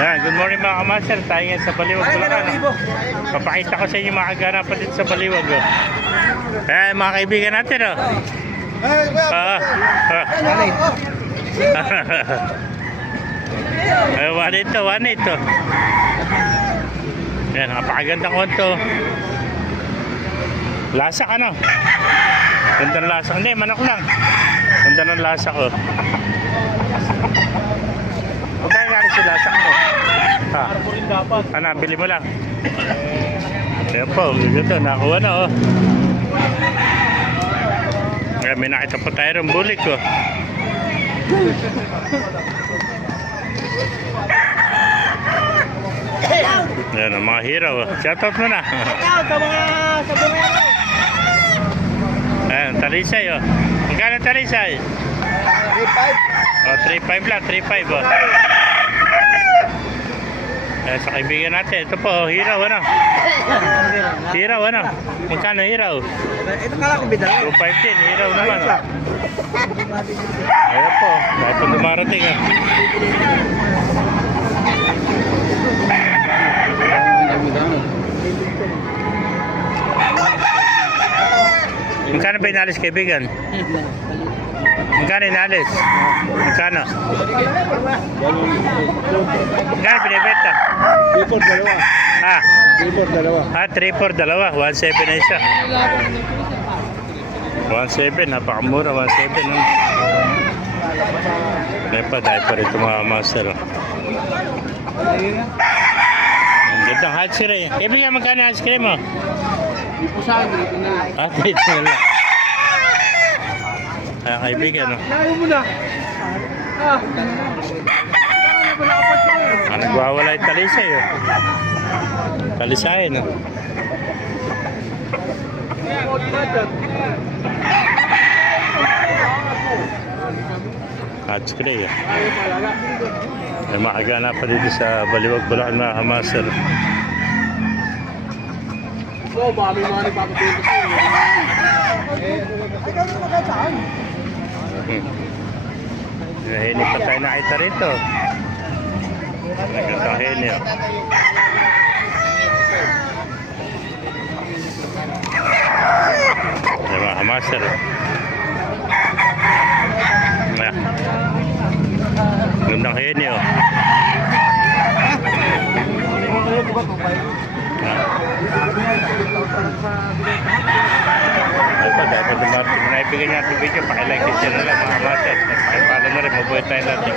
Yan, good morning mga kamaster. Tayo ngayon sa Baliwag, Bulacan. Papakita ko sa inyo mga kaganapan dito sa Baliwag. Ayan, mga kaibigan natin. One ito. Ayan, napakagandang konto. Lasak ano? Ganda ng lasak. Hindi, manok lang. Ganda ng lasak ko. Magkano nga rin si lasak mo? Ha? Ano, bili mo lang. Ayan po, ito, nakuha na oh. Ayan, may nakita po tayo ng bulik ko. Ayan, ang mga hero. Shoutout mo na. Shoutout sa mga sabungan. Ayan, talisay oh. Magkano talisay? 3.5. Oh, 3.5 lang, 3.5 oh. Ayan, sa kaibigan natin. Ito po, hero ano? Hero ano? Magkano hero? Ito ka lang bidala. 2.5 din, hero naman oh. Ayan po, dahil po dumarating ah. Magkano ba inalis kaibigan? Magkano inalis? Magkano? Magkano binibenta? 3.4 dalawa. Ha? 3.4 dalawa. Ha? 3 for dalawa. 1.7 na isa. 1.7. Napakamura. 1.7. Ngayon pa dahil pa rito mga master. Ang gandang hot cream. Kaibigan magkano hot cream mo? Ipusan, dito na. Ah, dito na lang. Ay, kaibigan, no? Layo mo na. Nagwawala yung talisay, oh. Talisay, no? Hot spray, oh. May makagana pa dito sa Baliwag, Bulacan, mga kamaster. Oo, baka may mga nagpapapinto sa'yo. Ay, gano'n magkasaan? Hini pa tayo nakita rito. Nagandang hini, oh. Ayan mga kamaster, oh. Ayan. Gandang hini, oh. Ay pa, dapat dumating. Naibigay niya ang video. Pakilike, share na lang mga kamaster. Pakipalo na rin. Mabuhay tayo natin.